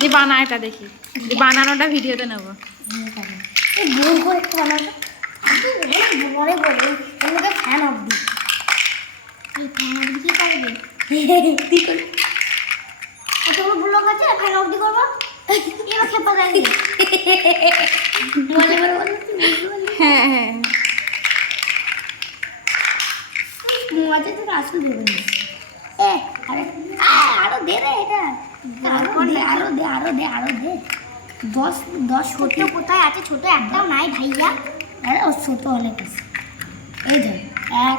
যে বানা এটা দেখি, বানানোটা ভিডিওতে নেবো। এই গোল করে একটু বানাবো, বলে বলে এগুলোকে ফ্যান অফ দিই। এই ফ্যান অফ কি করবে? কি করবে? এতগুলো ব্লক আছে, ফ্যান অফ দি করবো। এবার খেপা যায় না। বলে বলে বলে হ্যাঁ হ্যাঁ, মজা তো আসল দেবে না। আরে আরো দে রে, এটা আরো দে 10 ছোট কোথায় আছে? ছোট একটাও নাই ভাইয়া। আরে ও ছোট অনেক আছে। এই ধর 1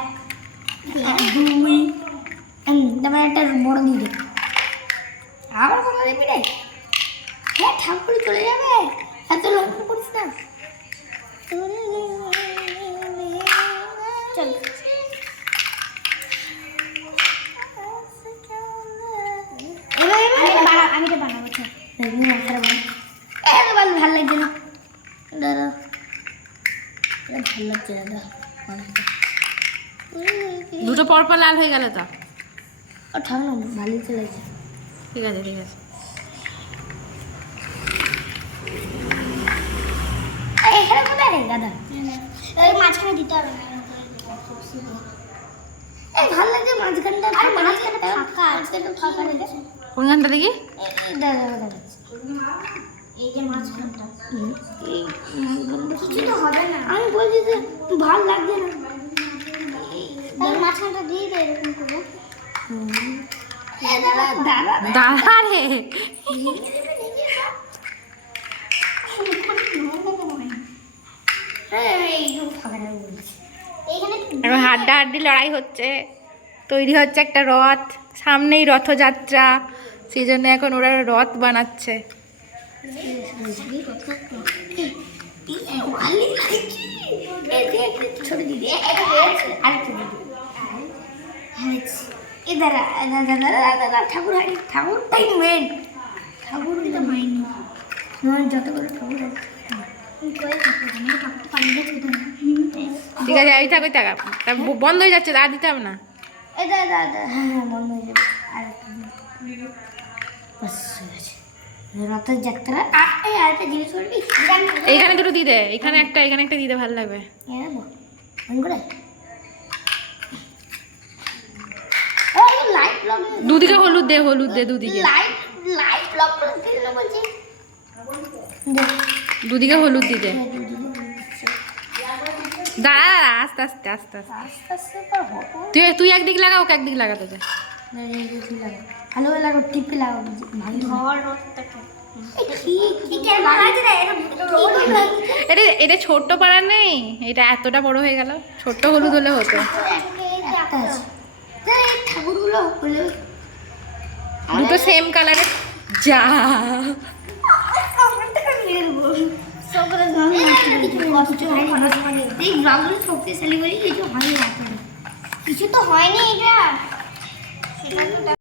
2 তারপরে একটা বড় দিয়ে দে। আবার কত দিবি রে? হ্যাঁ ঠাকুর চলে যাবে, এত লক্ষ্য করিস না। চল আমি তো বানাবো। ভাল লাগছে না, ভাল লাগছে না। দুটো পরপর লাল হয়ে গেল তো। ও ঠাক না, ভালোই চলেছে। ঠিক আছে ঠিক আছে। এখানে কোথায় রে দাদা? এই মাঝখানে দিতে হবে না। এই ভালো লাগছে মাঝখানটা। আর মাঝখানে ফাঁকা আছে, একটু ফাঁকা রেখে। কোনখানটা দেখি? দাদা এই যে মাঝখানটা, কিছু তো হবে না। আমি বলছি যে ভালো লাগছে না, মাঝখানটা দিয়ে দে এরকম করে। দাঁড়া রে, এখন হাড্ডাহাড্ডি লড়াই হচ্ছে, তৈরি হচ্ছে একটা রথ, সামনেই রথযাত্রা, সেই জন্য এখন ওরা রথ বানাচ্ছে। ঠাকুরটাই মেন, ঠাকুর কিন্তু হয়নি। যতগুলো ঠাকুর ঠিক আছে, ওই থাক ওই থাক, তা বন্ধ হয়ে যাচ্ছে, আর দিতে হবে না। হ্যাঁ বন্ধ হয়ে যাবে। আর রথযাত্রা আরেকটা জিনিস করবি, এইখানে দুটো দিয়ে দে, এখানে একটা দিয়ে দে, ভালো লাগবে। দুদিকে হলুদ দে দুদিকে, দুদিকে হলুদ দিয়ে দে। দাঁড়া আস্তে আস্তে আস্তে আস্তে, তুই একদিক লাগা, ওকে একদিক লাগাতে দে। ভালো লাগো, টিপে লাগাবো। এটা ছোট্ট পাড়া নেই, এটা এতটা বড় হয়ে গেল, ছোট্ট হলুদ হলে হতো। দুটো সেম কালারে, যা শক্তিশালী বলি কিছু হয়নি, এটা